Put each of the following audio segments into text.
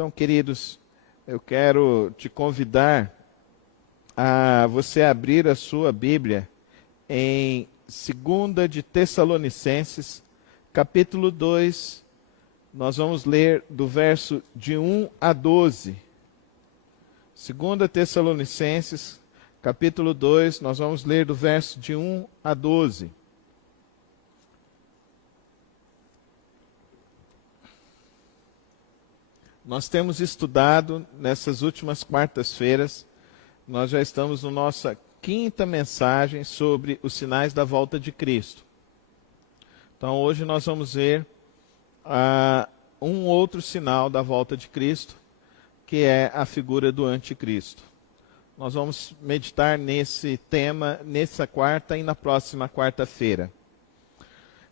Então, queridos, eu quero te convidar a você abrir a sua Bíblia em 2 de Tessalonicenses, capítulo 2. Nós vamos ler do verso de 1 a 12. 2 Tessalonicenses, capítulo 2, nós vamos ler do verso de 1 a 12. Nós temos estudado nessas últimas quartas-feiras, nós já estamos na nossa quinta mensagem sobre os sinais da volta de Cristo. Então hoje nós vamos ver um outro sinal da volta de Cristo, que é a figura do anticristo. Nós vamos meditar nesse tema nessa quarta e na próxima quarta-feira.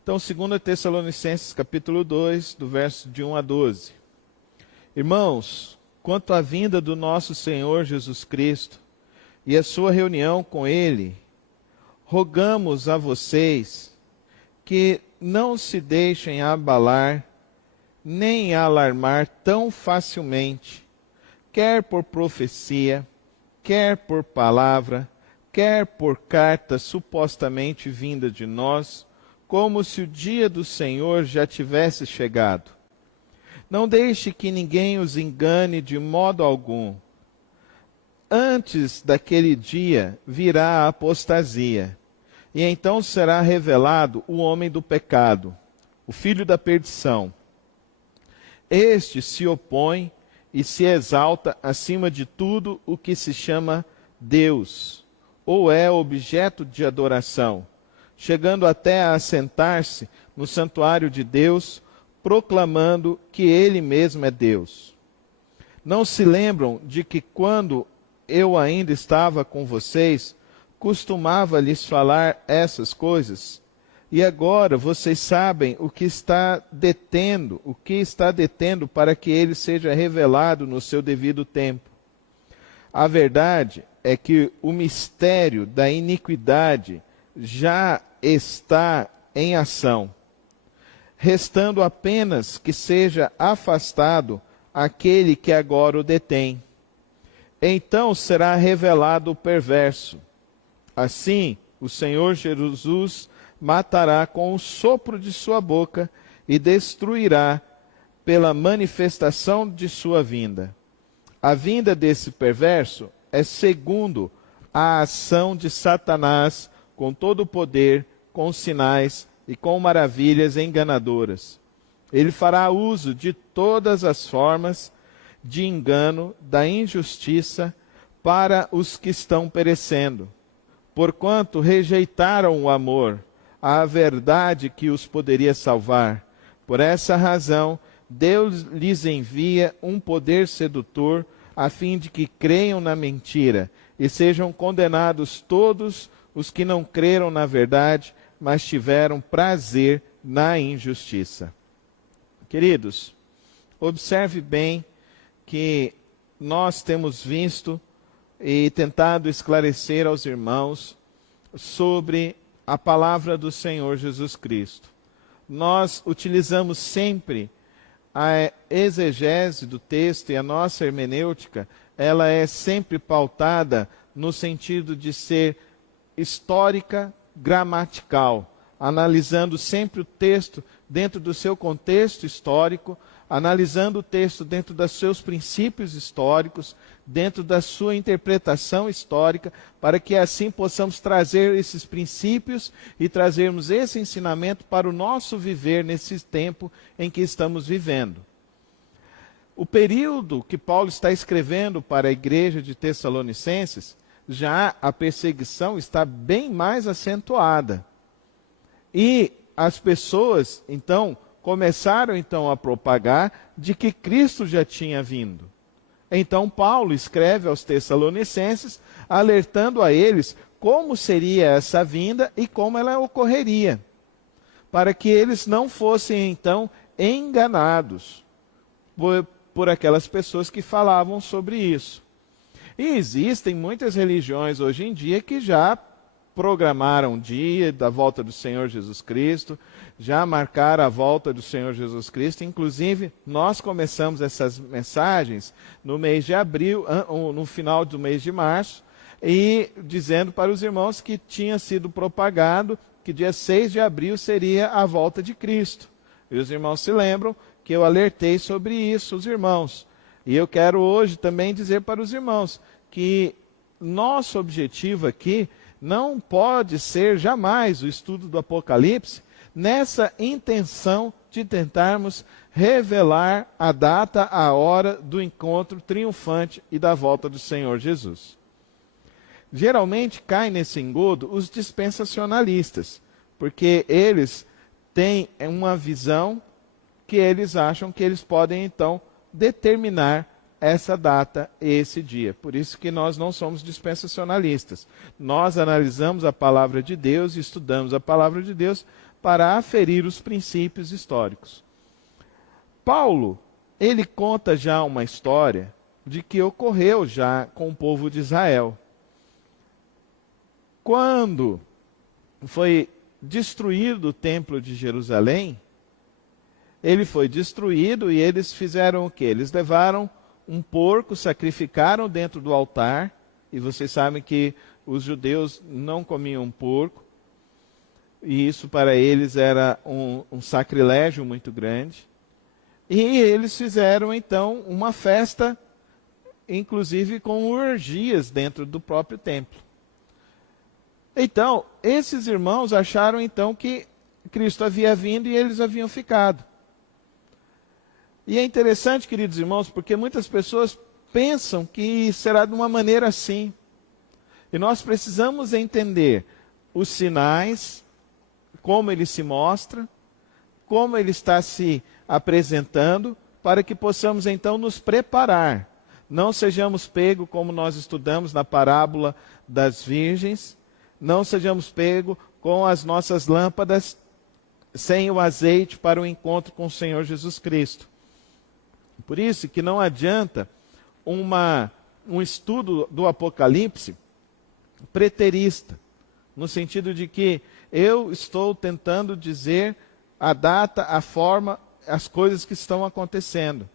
Então 2 Tessalonicenses capítulo 2, do verso de 1 a 12. Irmãos, quanto à vinda do nosso Senhor Jesus Cristo e a sua reunião com Ele, rogamos a vocês que não se deixem abalar nem alarmar tão facilmente, quer por profecia, quer por palavra, quer por carta supostamente vinda de nós, como se o dia do Senhor já tivesse chegado. Não deixe que ninguém os engane de modo algum. Antes daquele dia virá a apostasia, e então será revelado o homem do pecado, o filho da perdição. Este se opõe e se exalta acima de tudo o que se chama Deus, ou é objeto de adoração, chegando até a assentar-se no santuário de Deus, proclamando que Ele mesmo é Deus. Não se lembram de que quando eu ainda estava com vocês, costumava lhes falar essas coisas? E agora vocês sabem o que está detendo para que ele seja revelado no seu devido tempo. A verdade é que o mistério da iniquidade já está em ação, restando apenas que seja afastado aquele que agora o detém. Então será revelado o perverso. Assim, o Senhor Jesus matará com o sopro de sua boca e destruirá pela manifestação de sua vinda. A vinda desse perverso é segundo a ação de Satanás, com todo o poder, com sinais e com maravilhas enganadoras. Ele fará uso de todas as formas de engano, da injustiça, para os que estão perecendo, porquanto rejeitaram o amor, a verdade que os poderia salvar. Por essa razão, Deus lhes envia um poder sedutor, a fim de que creiam na mentira, e sejam condenados todos os que não creram na verdade, mas tiveram prazer na injustiça. Queridos, observe bem que nós temos visto e tentado esclarecer aos irmãos sobre a palavra do Senhor Jesus Cristo. Nós utilizamos sempre a exegese do texto, e a nossa hermenêutica, ela é sempre pautada no sentido de ser histórica, gramatical, analisando sempre o texto dentro do seu contexto histórico, analisando o texto dentro dos seus princípios históricos, dentro da sua interpretação histórica, para que assim possamos trazer esses princípios e trazermos esse ensinamento para o nosso viver nesse tempo em que estamos vivendo. O período que Paulo está escrevendo para a igreja de Tessalonicenses, já a perseguição está bem mais acentuada. E as pessoas, então, começaram a propagar de que Cristo já tinha vindo. Então Paulo escreve aos Tessalonicenses, alertando a eles como seria essa vinda e como ela ocorreria, para que eles não fossem então enganados por aquelas pessoas que falavam sobre isso. E existem muitas religiões hoje em dia que já programaram um dia da volta do Senhor Jesus Cristo, já marcaram a volta do Senhor Jesus Cristo. Inclusive, nós começamos essas mensagens no mês de abril, no final do mês de março, e dizendo para os irmãos que tinha sido propagado que dia 6 de abril seria a volta de Cristo. E os irmãos se lembram que eu alertei sobre isso, os irmãos. E eu quero hoje também dizer para os irmãos que nosso objetivo aqui não pode ser jamais o estudo do Apocalipse nessa intenção de tentarmos revelar a data, a hora do encontro triunfante e da volta do Senhor Jesus. Geralmente caem nesse engodo os dispensacionalistas, porque eles têm uma visão que eles acham que eles podem então determinar essa data, esse dia. Por isso que nós não somos dispensacionalistas. Nós analisamos a palavra de Deus e estudamos a palavra de Deus para aferir os princípios históricos. Paulo, ele conta já uma história de que ocorreu já com o povo de Israel. Quando foi destruído o templo de Jerusalém, ele foi destruído e eles fizeram o quê? Eles levaram um porco, sacrificaram dentro do altar, e vocês sabem que os judeus não comiam porco, e isso para eles era um sacrilégio muito grande. E eles fizeram então uma festa, inclusive com orgias dentro do próprio templo. Então, esses irmãos acharam então que Cristo havia vindo e eles haviam ficado. E é interessante, queridos irmãos, porque muitas pessoas pensam que será de uma maneira assim. E nós precisamos entender os sinais, como ele se mostra, como ele está se apresentando, para que possamos então nos preparar. Não sejamos pegos como nós estudamos na parábola das virgens, não sejamos pegos com as nossas lâmpadas sem o azeite para o encontro com o Senhor Jesus Cristo. Por isso que não adianta um estudo do Apocalipse preterista, no sentido de que eu estou tentando dizer a data, a forma, as coisas que estão acontecendo.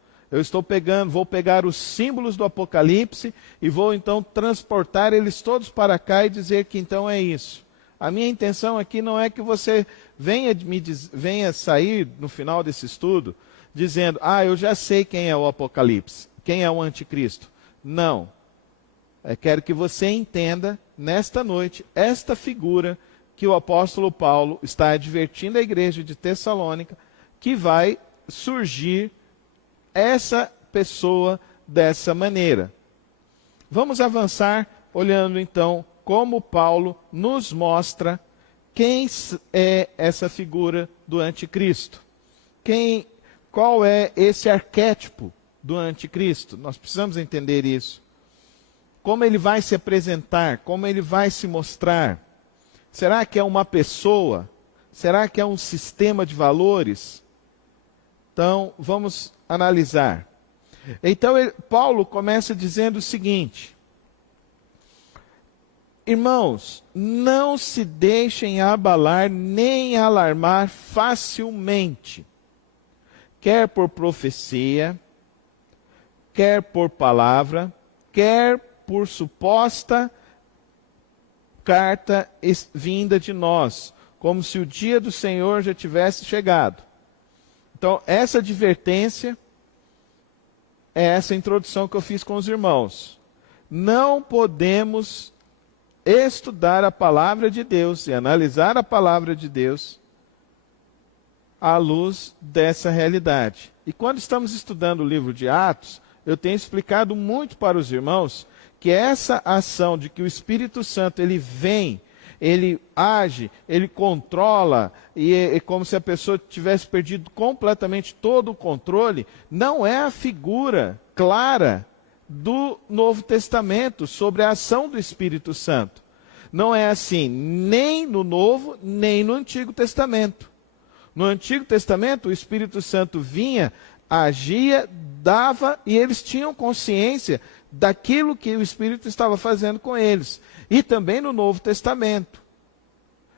Vou pegar os símbolos do Apocalipse e vou então transportar eles todos para cá e dizer que então é isso. A minha intenção aqui não é que você venha sair no final desse estudo dizendo, eu já sei quem é o Apocalipse, quem é o anticristo. Não. Eu quero que você entenda nesta noite esta figura que o apóstolo Paulo está advertindo a igreja de Tessalônica, que vai surgir essa pessoa dessa maneira. Vamos avançar olhando então como Paulo nos mostra quem é essa figura do anticristo. Qual é esse arquétipo do anticristo? Nós precisamos entender isso. Como ele vai se apresentar, como ele vai se mostrar. Será que é uma pessoa? Será que é um sistema de valores? Então, vamos analisar. Então, Paulo começa dizendo o seguinte: irmãos, não se deixem abalar nem alarmar facilmente, quer por profecia, quer por palavra, quer por suposta carta vinda de nós, como se o dia do Senhor já tivesse chegado. Então, essa advertência é essa introdução que eu fiz com os irmãos. Não podemos estudar a palavra de Deus e analisar a palavra de Deus à luz dessa realidade. E quando estamos estudando o livro de Atos, eu tenho explicado muito para os irmãos que essa ação de que o Espírito Santo ele vem, ele age, ele controla, e é como se a pessoa tivesse perdido completamente todo o controle, não é a figura clara do Novo Testamento sobre a ação do Espírito Santo. Não é assim, nem no Novo, nem no Antigo Testamento. No Antigo Testamento, o Espírito Santo vinha, agia, dava, e eles tinham consciência daquilo que o Espírito estava fazendo com eles. E também no Novo Testamento.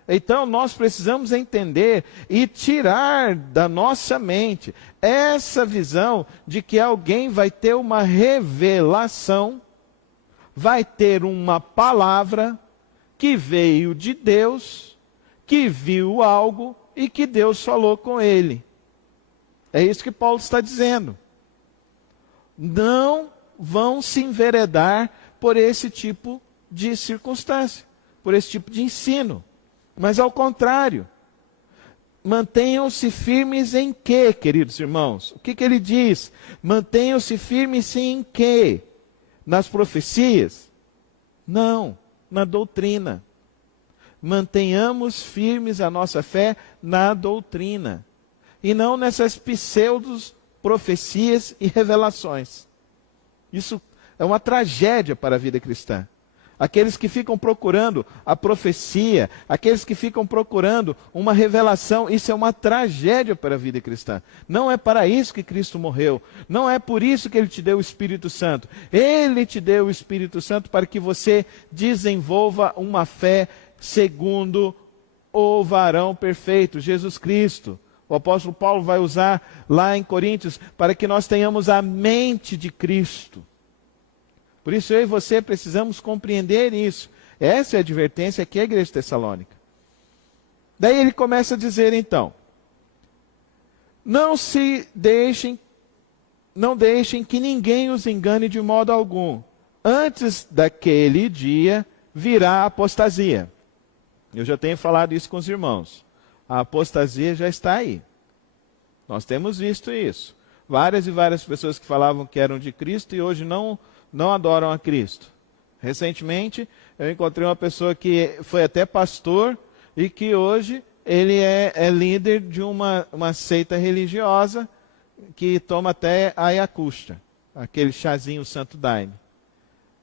Então nós precisamos entender e tirar da nossa mente essa visão de que alguém vai ter uma revelação, vai ter uma palavra que veio de Deus, que viu algo e que Deus falou com ele. É isso que Paulo está dizendo. Não vão se enveredar por esse tipo de circunstância, por esse tipo de ensino. Mas ao contrário, mantenham-se firmes em quê, queridos irmãos? O que ele diz? Mantenham-se firmes em quê? Nas profecias? Não, na doutrina. Mantenhamos firmes a nossa fé na doutrina. E não nessas pseudos profecias e revelações. Isso é uma tragédia para a vida cristã. Aqueles que ficam procurando a profecia, aqueles que ficam procurando uma revelação, isso é uma tragédia para a vida cristã. Não é para isso que Cristo morreu. Não é por isso que Ele te deu o Espírito Santo. Ele te deu o Espírito Santo para que você desenvolva uma fé segundo o varão perfeito, Jesus Cristo. O apóstolo Paulo vai usar lá em Coríntios para que nós tenhamos a mente de Cristo. Por isso eu e você precisamos compreender isso. Essa é a advertência aqui à igreja de Tessalônica. Daí ele começa a dizer então: não deixem que ninguém os engane de modo algum. Antes daquele dia virá a apostasia. Eu já tenho falado isso com os irmãos. A apostasia já está aí. Nós temos visto isso. Várias e várias pessoas que falavam que eram de Cristo e hoje não adoram a Cristo. Recentemente, eu encontrei uma pessoa que foi até pastor e que hoje ele é líder de uma seita religiosa que toma até ayacucha, aquele chazinho Santo Daime.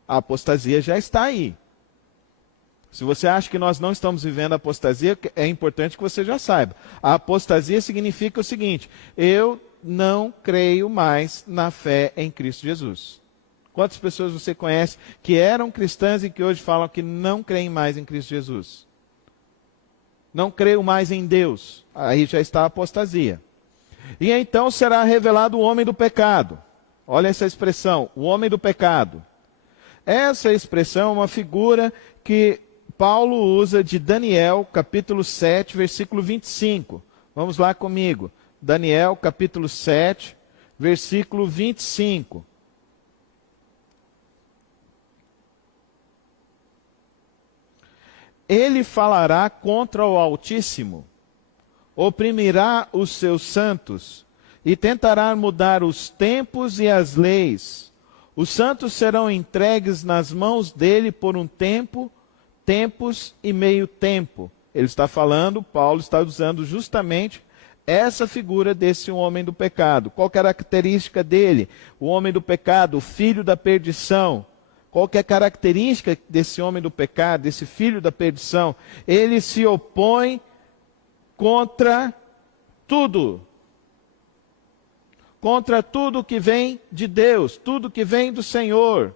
A apostasia já está aí. Se você acha que nós não estamos vivendo a apostasia, é importante que você já saiba. A apostasia significa o seguinte: eu não creio mais na fé em Cristo Jesus. Quantas pessoas você conhece que eram cristãs e que hoje falam que não creem mais em Cristo Jesus? Não creio mais em Deus. Aí já está a apostasia. E então será revelado o homem do pecado. Olha essa expressão, o homem do pecado. Essa expressão é uma figura que Paulo usa de Daniel, capítulo 7, versículo 25. Vamos lá comigo. Daniel, capítulo 7, versículo 25. Ele falará contra o Altíssimo, oprimirá os seus santos e tentará mudar os tempos e as leis. Os santos serão entregues nas mãos dele por um tempo, tempos e meio tempo. Ele está falando, Paulo está usando justamente essa figura desse homem do pecado. Qual que é a característica dele? O homem do pecado, o filho da perdição. Qual que é a característica desse homem do pecado, desse filho da perdição? Ele se opõe contra tudo. Contra tudo que vem de Deus, tudo que vem do Senhor.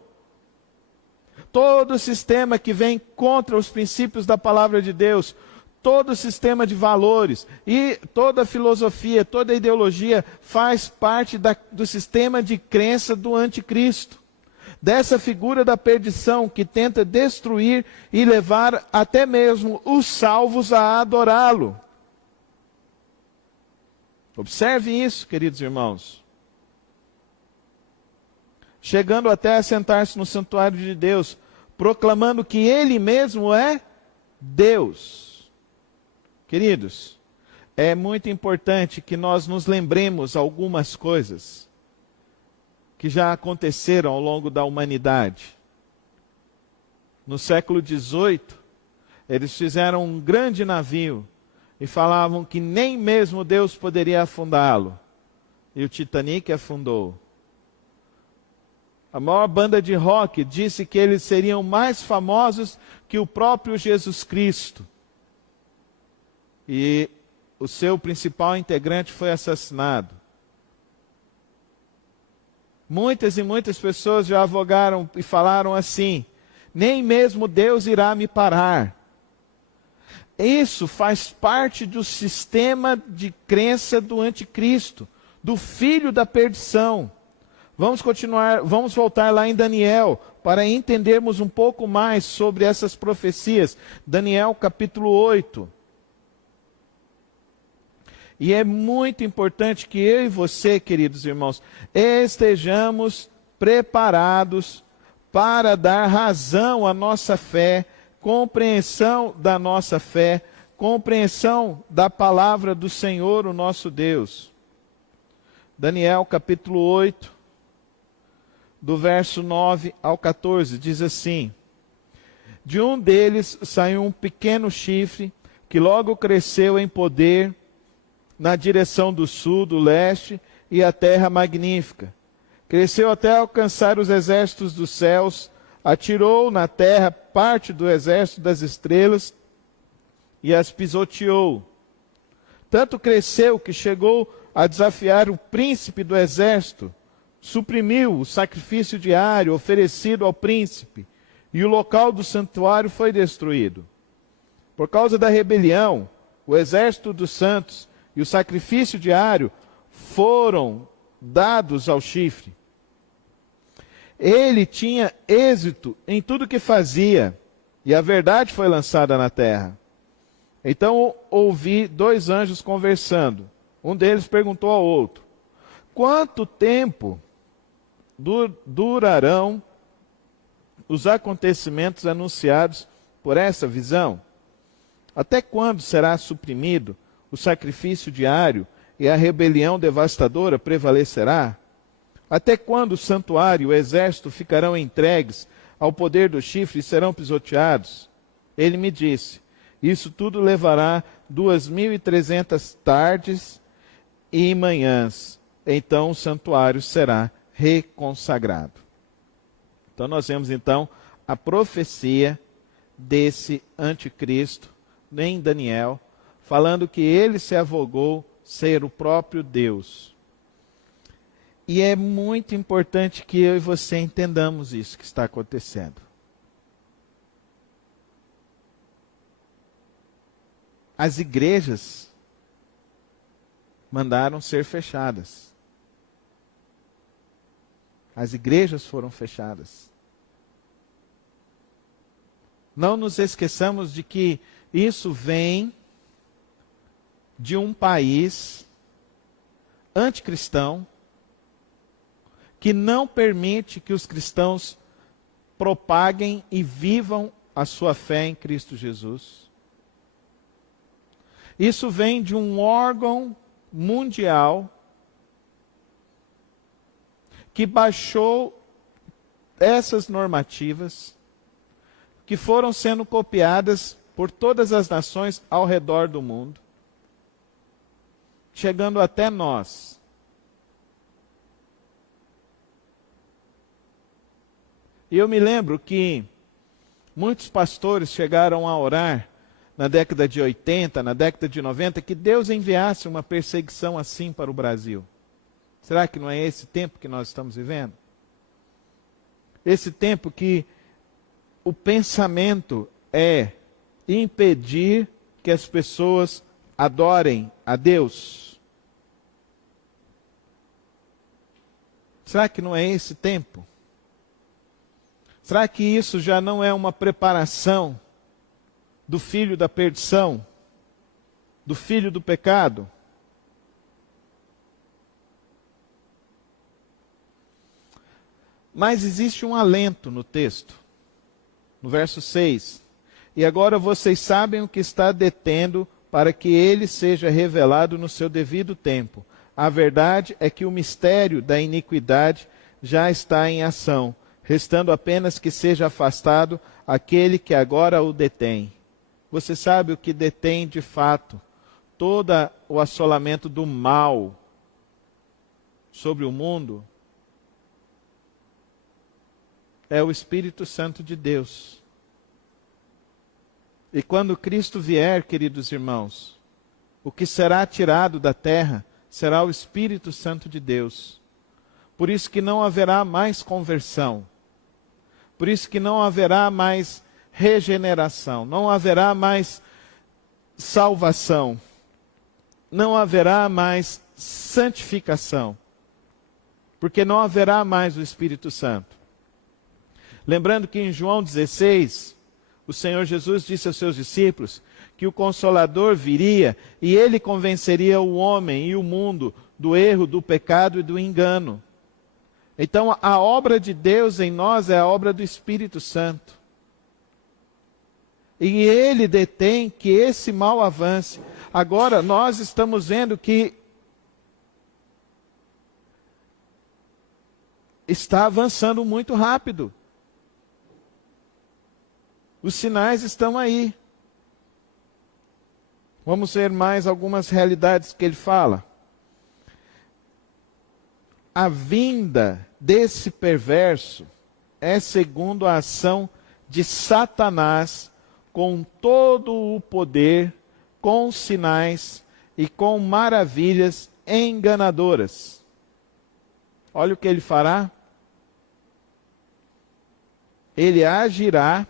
Todo sistema que vem contra os princípios da palavra de Deus, todo sistema de valores e toda filosofia, toda ideologia faz parte do sistema de crença do anticristo. Dessa figura da perdição que tenta destruir e levar até mesmo os salvos a adorá-lo. Observe isso, queridos irmãos. Chegando até a sentar-se no santuário de Deus, proclamando que Ele mesmo é Deus. Queridos, é muito importante que nós nos lembremos algumas coisas que já aconteceram ao longo da humanidade. No século XVIII, eles fizeram um grande navio e falavam que nem mesmo Deus poderia afundá-lo. E o Titanic afundou. A maior banda de rock disse que eles seriam mais famosos que o próprio Jesus Cristo. E o seu principal integrante foi assassinado. Muitas e muitas pessoas já avogaram e falaram assim: nem mesmo Deus irá me parar. Isso faz parte do sistema de crença do anticristo, do filho da perdição. Vamos continuar, vamos voltar lá em Daniel, para entendermos um pouco mais sobre essas profecias. Daniel capítulo 8. E é muito importante que eu e você, queridos irmãos, estejamos preparados para dar razão à nossa fé, compreensão da nossa fé, compreensão da palavra do Senhor, o nosso Deus. Daniel capítulo 8, do verso 9 ao 14, diz assim: de um deles saiu um pequeno chifre, que logo cresceu em poder, na direção do sul, do leste, e a terra magnífica. Cresceu até alcançar os exércitos dos céus, atirou na terra parte do exército das estrelas e as pisoteou. Tanto cresceu que chegou a desafiar o príncipe do exército, suprimiu o sacrifício diário oferecido ao príncipe, e o local do santuário foi destruído. Por causa da rebelião, o exército dos santos e o sacrifício diário foram dados ao chifre. Ele tinha êxito em tudo que fazia, e a verdade foi lançada na terra. Então ouvi dois anjos conversando. Um deles perguntou ao outro: quanto tempo durarão os acontecimentos anunciados por essa visão? Até quando será suprimido o sacrifício diário e a rebelião devastadora prevalecerá? Até quando o santuário e o exército ficarão entregues ao poder do chifre e serão pisoteados? Ele me disse: isso tudo levará 2.300 tardes e manhãs. Então o santuário será reconsagrado. Então nós vemos então a profecia desse anticristo em Daniel, falando que ele se avogou ser o próprio Deus. E é muito importante que eu e você entendamos isso que está acontecendo. As igrejas mandaram ser fechadas. As igrejas foram fechadas. Não nos esqueçamos de que isso vem de um país anticristão, que não permite que os cristãos propaguem e vivam a sua fé em Cristo Jesus. Isso vem de um órgão mundial que baixou essas normativas, que foram sendo copiadas por todas as nações ao redor do mundo, chegando até nós. E eu me lembro que muitos pastores chegaram a orar na década de 80, na década de 90, que Deus enviasse uma perseguição assim para o Brasil. Será que não é esse tempo que nós estamos vivendo? Esse tempo que o pensamento é impedir que as pessoas adorem a Deus. Será que não é esse tempo? Será que isso já não é uma preparação do filho da perdição, do filho do pecado? Mas existe um alento no texto, no verso 6. E agora vocês sabem o que está detendo para que ele seja revelado no seu devido tempo. A verdade é que o mistério da iniquidade já está em ação, restando apenas que seja afastado aquele que agora o detém. Você sabe o que detém de fato todo o assolamento do mal sobre o mundo? É o Espírito Santo de Deus. E quando Cristo vier, queridos irmãos, o que será tirado da terra será o Espírito Santo de Deus. Por isso que não haverá mais conversão. Por isso que não haverá mais regeneração. Não haverá mais salvação, não haverá mais santificação, porque não haverá mais o Espírito Santo. Lembrando que em João 16, o Senhor Jesus disse aos seus discípulos que o Consolador viria e ele convenceria o homem e o mundo do erro, do pecado e do engano. Então, a obra de Deus em nós é a obra do Espírito Santo. E ele detém que esse mal avance. Agora, nós estamos vendo que está avançando muito rápido. Os sinais estão aí. Vamos ver mais algumas realidades que ele fala. A vinda desse perverso é segundo a ação de Satanás, com todo o poder, com sinais e com maravilhas enganadoras. Olha o que ele fará. Ele agirá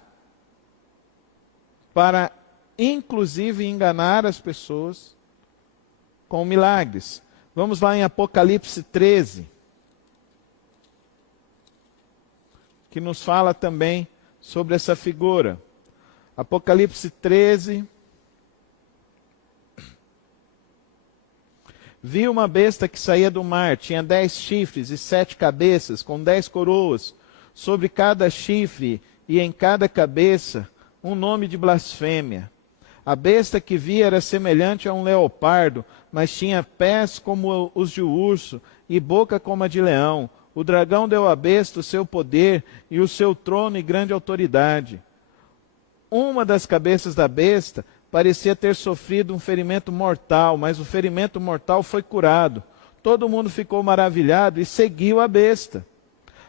para, inclusive, enganar as pessoas com milagres. Vamos lá em Apocalipse 13, que nos fala também sobre essa figura. Apocalipse 13. Vi uma besta que saía do mar, tinha 10 chifres e 7 cabeças, com 10 coroas, sobre cada chifre e em cada cabeça um nome de blasfêmia. A besta que vi era semelhante a um leopardo, mas tinha pés como os de urso e boca como a de leão. O dragão deu à besta o seu poder e o seu trono e grande autoridade. Uma das cabeças da besta parecia ter sofrido um ferimento mortal, mas o ferimento mortal foi curado. Todo mundo ficou maravilhado e seguiu a besta.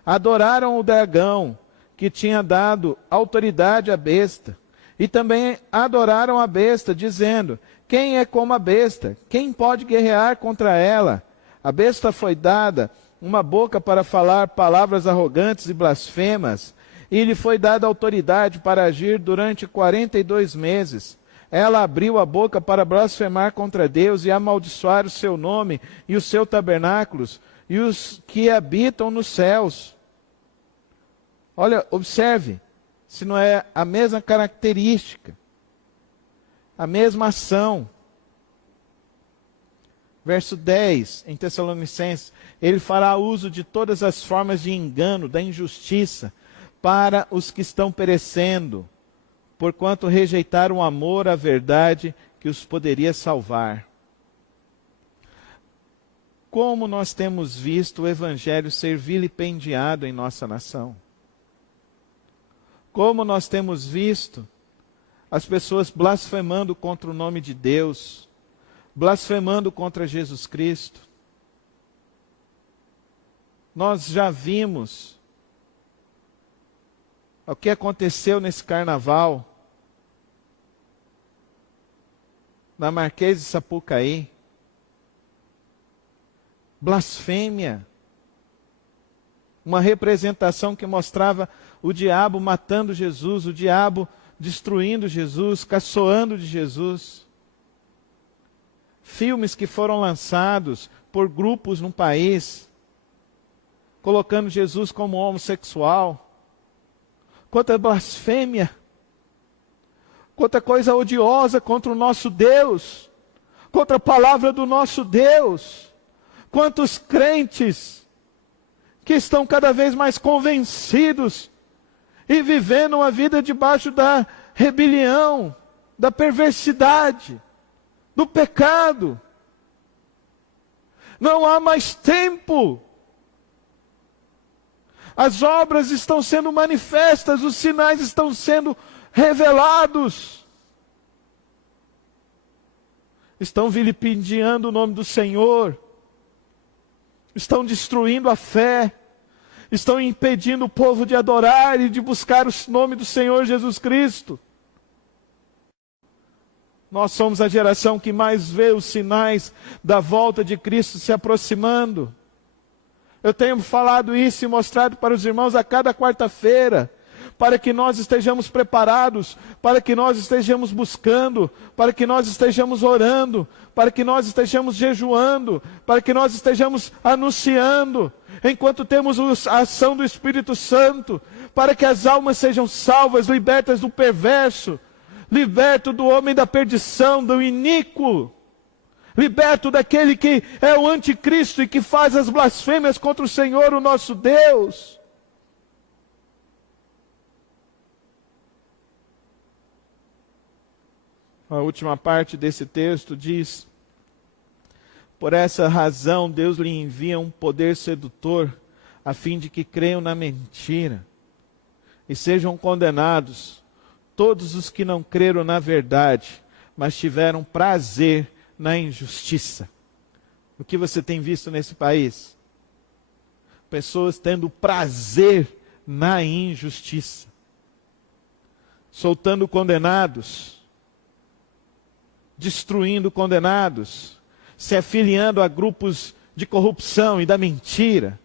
Adoraram o dragão, que tinha dado autoridade à besta. E também adoraram a besta, dizendo: quem é como a besta? Quem pode guerrear contra ela? A besta foi dada uma boca para falar palavras arrogantes e blasfemas, e lhe foi dada autoridade para agir durante 42 meses. Ela abriu a boca para blasfemar contra Deus e amaldiçoar o seu nome e o seu tabernáculos e os que habitam nos céus. Olha, observe, se não é a mesma característica, a mesma ação. Verso 10, em Tessalonicenses, ele fará uso de todas as formas de engano, da injustiça, para os que estão perecendo, porquanto rejeitaram o amor à verdade que os poderia salvar. Como nós temos visto o Evangelho ser vilipendiado em nossa nação. Como nós temos visto as pessoas blasfemando contra o nome de Deus, blasfemando contra Jesus Cristo. Nós já vimos o que aconteceu nesse carnaval, na Marquês de Sapucaí. Blasfêmia. Uma representação que mostrava o diabo matando Jesus, o diabo destruindo Jesus, caçoando de Jesus. Filmes que foram lançados por grupos no país, colocando Jesus como homossexual. Quanta blasfêmia, quanta coisa odiosa contra o nosso Deus, contra a palavra do nosso Deus. Quantos crentes que estão cada vez mais convencidos e vivendo uma vida debaixo da rebelião, da perversidade, do pecado. Não há mais tempo. As obras estão sendo manifestas, os sinais estão sendo revelados. Estão vilipendiando o nome do Senhor. Estão destruindo a fé. Estão impedindo o povo de adorar e de buscar o nome do Senhor Jesus Cristo. Nós somos a geração que mais vê os sinais da volta de Cristo se aproximando. Eu tenho falado isso e mostrado para os irmãos a cada quarta-feira. para que nós estejamos preparados, para que nós estejamos buscando, para que nós estejamos orando, para que nós estejamos jejuando, para que nós estejamos anunciando, enquanto temos a ação do Espírito Santo, para que as almas sejam salvas, libertas do perverso, liberto do homem da perdição, do iníquo, liberto daquele que é o anticristo e que faz as blasfêmias contra o Senhor, o nosso Deus. A última parte desse texto diz: por essa razão Deus lhe envia um poder sedutor, a fim de que creiam na mentira e sejam condenados todos os que não creram na verdade, mas tiveram prazer na injustiça. O que você tem visto nesse país? Pessoas tendo prazer na injustiça, soltando condenados, destruindo condenados, se afiliando a grupos de corrupção e da mentira.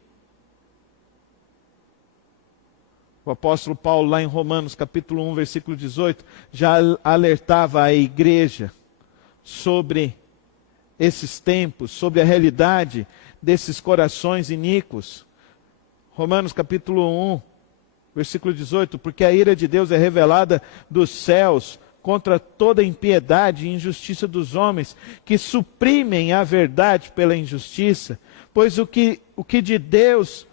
O apóstolo Paulo, lá em Romanos, capítulo 1, versículo 18, já alertava a igreja sobre esses tempos, sobre a realidade desses corações iníquos. Romanos, capítulo 1, versículo 18, porque a ira de Deus é revelada dos céus contra toda impiedade e injustiça dos homens, que suprimem a verdade pela injustiça, pois o que de Deus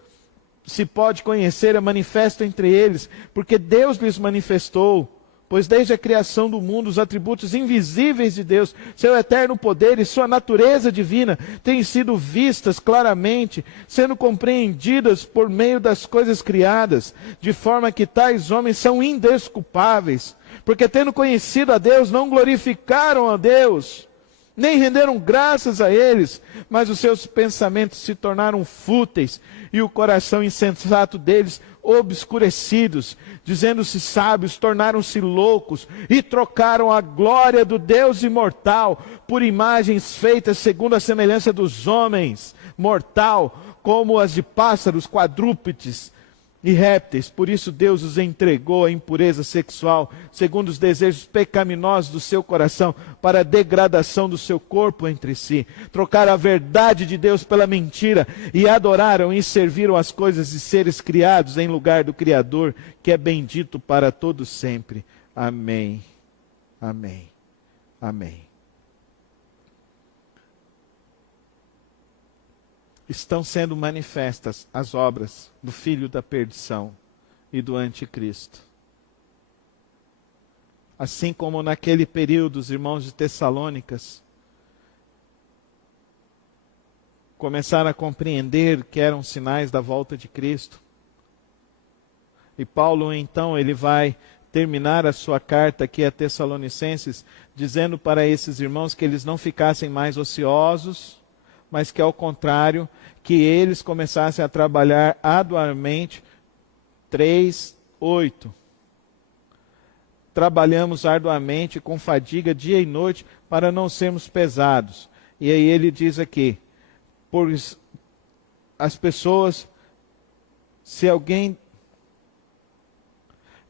se pode conhecer é manifesto entre eles, porque Deus lhes manifestou, pois desde a criação do mundo os atributos invisíveis de Deus, seu eterno poder e sua natureza divina têm sido vistas claramente, sendo compreendidas por meio das coisas criadas, de forma que tais homens são indesculpáveis, porque tendo conhecido a Deus, não glorificaram a Deus, nem renderam graças a eles, mas os seus pensamentos se tornaram fúteis, e o coração insensato deles obscurecidos, dizendo-se sábios, tornaram-se loucos, e trocaram a glória do Deus imortal por imagens feitas segundo a semelhança dos homens, mortal, como as de pássaros, quadrúpedes e répteis. Por isso Deus os entregou à impureza sexual, segundo os desejos pecaminosos do seu coração, para a degradação do seu corpo entre si. Trocaram a verdade de Deus pela mentira, e adoraram e serviram as coisas e seres criados em lugar do Criador, que é bendito para todos sempre. Amém. Amém. Amém. Estão sendo manifestas as obras do filho da perdição e do anticristo. Assim como naquele período os irmãos de Tessalônicas começaram a compreender que eram sinais da volta de Cristo. E Paulo então ele vai terminar a sua carta aqui a Tessalonicenses dizendo para esses irmãos que eles não ficassem mais ociosos, mas que ao contrário, que eles começassem a trabalhar arduamente. 3:8. Trabalhamos arduamente com fadiga dia e noite para não sermos pesados. E aí ele diz aqui, pois as pessoas, se alguém...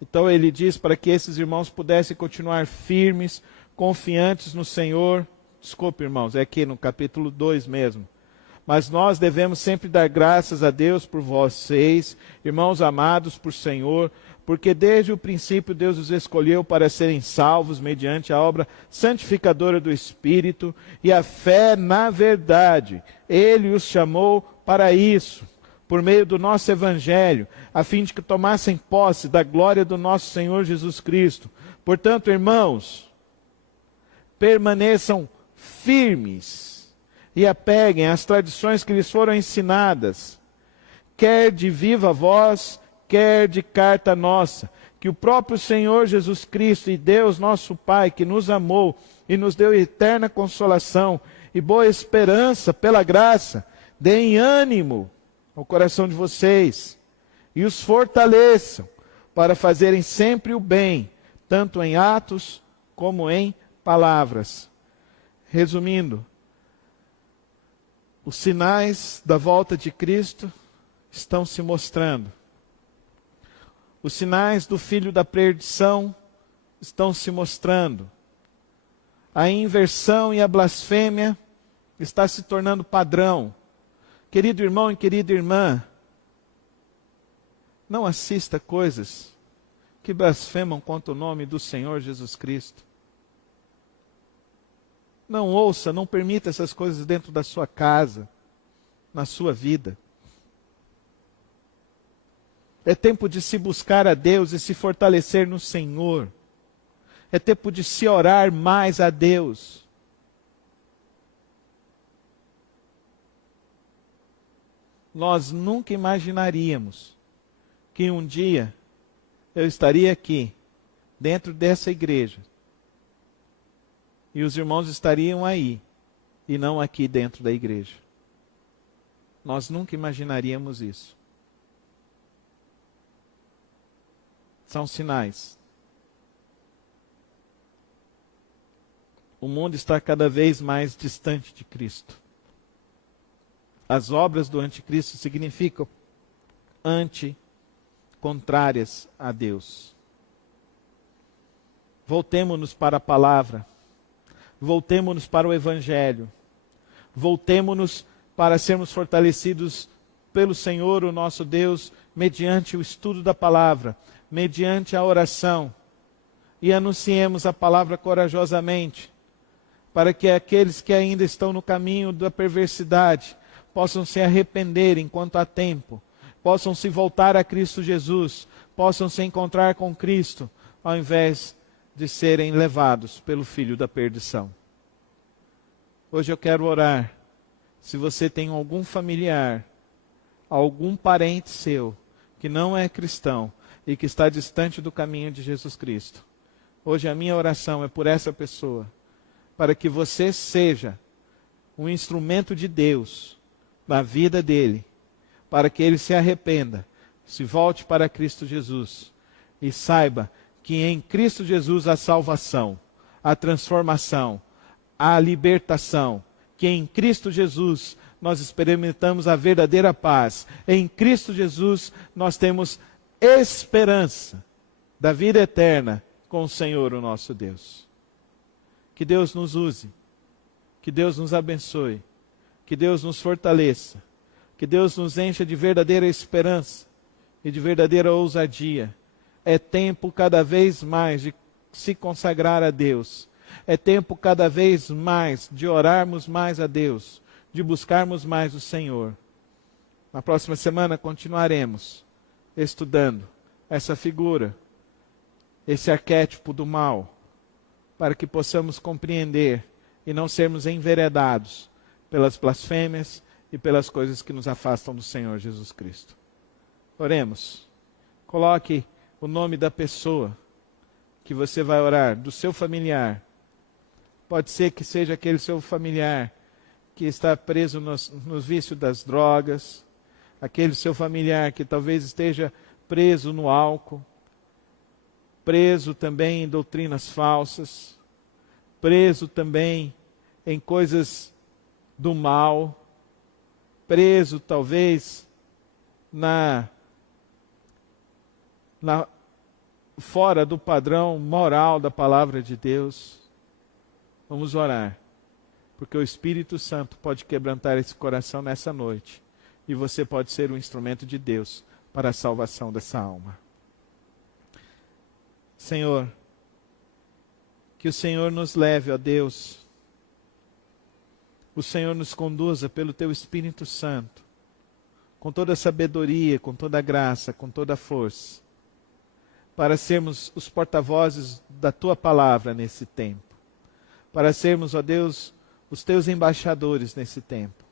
Então ele diz para que esses irmãos pudessem continuar firmes, confiantes no Senhor. Desculpe, irmãos, é aqui no capítulo 2 mesmo. Mas nós devemos sempre dar graças a Deus por vocês, irmãos amados por Senhor, porque desde o princípio Deus os escolheu para serem salvos mediante a obra santificadora do Espírito e a fé na verdade. Ele os chamou para isso, por meio do nosso Evangelho, a fim de que tomassem posse da glória do nosso Senhor Jesus Cristo. Portanto, irmãos, permaneçam firmes e apeguem às tradições que lhes foram ensinadas, quer de viva voz, quer de carta nossa, que o próprio Senhor Jesus Cristo e Deus nosso Pai, que nos amou e nos deu eterna consolação e boa esperança pela graça, deem ânimo ao coração de vocês e os fortaleçam para fazerem sempre o bem, tanto em atos como em palavras. Resumindo, os sinais da volta de Cristo estão se mostrando. Os sinais do filho da perdição estão se mostrando. A inversão e a blasfêmia está se tornando padrão. Querido irmão e querida irmã, não assista coisas que blasfemam contra o nome do Senhor Jesus Cristo. Não ouça, não permita essas coisas dentro da sua casa, na sua vida. É tempo de se buscar a Deus e se fortalecer no Senhor. É tempo de se orar mais a Deus. Nós nunca imaginaríamos que um dia eu estaria aqui, dentro dessa igreja, e os irmãos estariam aí, e não aqui dentro da igreja. Nós nunca imaginaríamos isso. São sinais. O mundo está cada vez mais distante de Cristo. As obras do anticristo significam contrárias a Deus. Voltemo-nos para a palavra. Voltemo-nos para o Evangelho. Voltemo-nos para sermos fortalecidos pelo Senhor, o nosso Deus, mediante o estudo da palavra, mediante a oração. E anunciemos a palavra corajosamente, para que aqueles que ainda estão no caminho da perversidade possam se arrepender enquanto há tempo, possam se voltar a Cristo Jesus, possam se encontrar com Cristo, ao invés de serem levados pelo filho da perdição. Hoje eu quero orar. Se você tem algum familiar, algum parente seu, que não é cristão e que está distante do caminho de Jesus Cristo, hoje a minha oração é por essa pessoa, para que você seja um instrumento de Deus na vida dele, para que ele se arrependa, se volte para Cristo Jesus e saiba que em Cristo Jesus há salvação, a transformação, a libertação, que em Cristo Jesus nós experimentamos a verdadeira paz. Em Cristo Jesus nós temos esperança da vida eterna com o Senhor, o nosso Deus. Que Deus nos use, que Deus nos abençoe, que Deus nos fortaleça, que Deus nos encha de verdadeira esperança e de verdadeira ousadia. É tempo cada vez mais de se consagrar a Deus. É tempo cada vez mais de orarmos mais a Deus, de buscarmos mais o Senhor. Na próxima semana continuaremos estudando essa figura, esse arquétipo do mal, para que possamos compreender e não sermos enveredados pelas blasfêmias e pelas coisas que nos afastam do Senhor Jesus Cristo. Oremos. Coloque o nome da pessoa que você vai orar, do seu familiar. Pode ser que seja aquele seu familiar que está preso no vício das drogas, aquele seu familiar que talvez esteja preso no álcool, preso também em doutrinas falsas, preso também em coisas do mal, preso talvez fora do padrão moral da palavra de Deus. Vamos orar, porque o Espírito Santo pode quebrantar esse coração nessa noite, e você pode ser um instrumento de Deus para a salvação dessa alma. Senhor, que o Senhor nos leve, ó Deus, o Senhor nos conduza pelo Teu Espírito Santo, com toda a sabedoria, com toda a graça, com toda a força, para sermos os porta-vozes da Tua palavra nesse tempo, para sermos, ó Deus, os Teus embaixadores nesse tempo.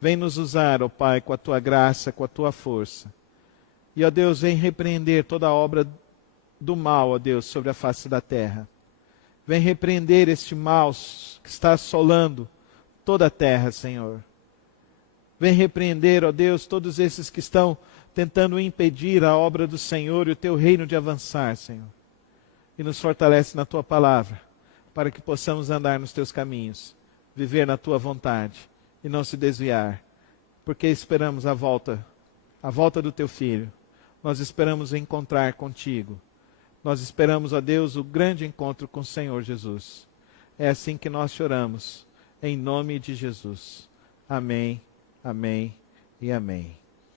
Vem nos usar, ó Pai, com a Tua graça, com a Tua força. E, ó Deus, vem repreender toda a obra do mal, ó Deus, sobre a face da terra. Vem repreender este mal que está assolando toda a terra, Senhor. Vem repreender, ó Deus, todos esses que estão tentando impedir a obra do Senhor e o Teu reino de avançar, Senhor. E nos fortalece na Tua palavra, para que possamos andar nos Teus caminhos, viver na Tua vontade e não se desviar, porque esperamos a volta do Teu Filho, nós esperamos encontrar contigo. Nós esperamos, ó Deus, o grande encontro com o Senhor Jesus. É assim que nós choramos, em nome de Jesus. Amém, amém e amém.